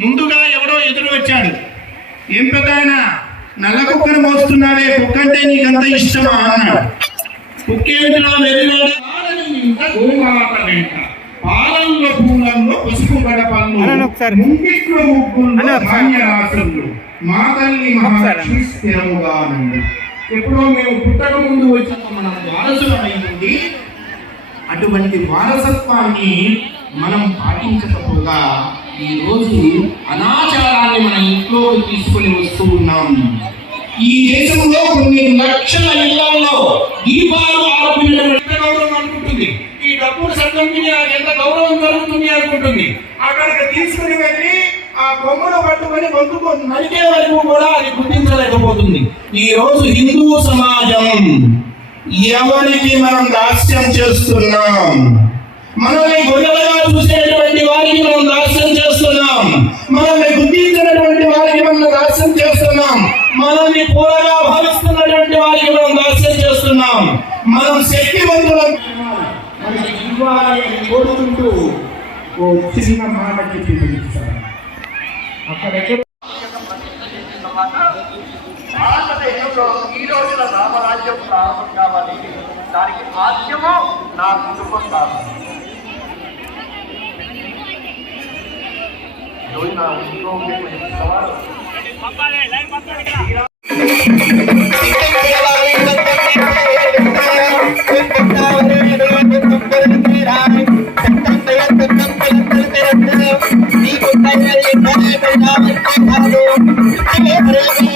ముందుగా ఎవడో ఎదురు వచ్చాడు. ఏం పెద్దాయన నల్ల కుక్కను మోస్తున్నావే కుక్క అంటే నీకంత ఇష్టమా అన్నాడు. పాలల్లో పూలల్లో పసుపు గడపల్లో. ముంగిట్లో ముగ్గుల్లో ఒకసారి. ధాన్య రాసులు మా తల్లి మహాలక్ష్మి స్థిరముగా నుండి ఎప్పుడో మేము పుట్టక ముందు వచ్చిన మన వారసులమైంది అటువంటి వారసత్వాన్ని మనం పాటించకపోగా ఈ రోజు అనాచారాన్ని మన ఇంట్లోకి తీసుకొని వస్తూ ఉన్నాం. ఈ దేశంలో కొన్ని లక్షల ఇళ్ళలో దీపాలు ఆరోపించడం గౌరవం అనుకుంటుంది. ఈ డబ్బులు సంఘంకి ఎంత గౌరవం జరుగుతుంది అనుకుంటుంది. అక్కడికి తీసుకుని వెళ్ళి ఆ కొమ్మను పట్టుకొని గొంతుకు నరికే వరకు కూడా అది గుర్తించలేకపోతుంది. ఈ రోజు హిందూ సమాజం ఎవరికి మనం దాస్యం చేస్తున్నాం? మనల్ని గొర్రెలుగా చూసేటువంటి వారికి మనం పూలగా భావిస్తున్నటువంటి వారికి మనం దాస్యం చేస్తున్నాం మనం శక్తివంతులం కోరుకుంటూ ఓ చిన్న మాట చెప్పి ముగిస్తాను. అక్కడెక్కడ భారతదేశంలో ఈ రోజున రామరాజ్యం ప్రారంభం కావాలి దానికి ఆద్యము నా కుటుంబం కావాలి ఈరోజు నా ఇంట్లో ఉండే కొన్ని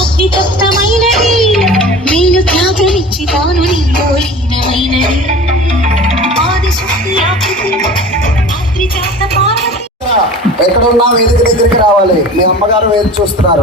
అగ్నితప్తమైనది నేను త్యాగమిచ్చి తాను నీలో లీనమైనది ఆదిశక్తి ఎక్కడున్నా వేదిక దగ్గరికి రావాలి. మీ అమ్మగారు వేది చూస్తున్నారు.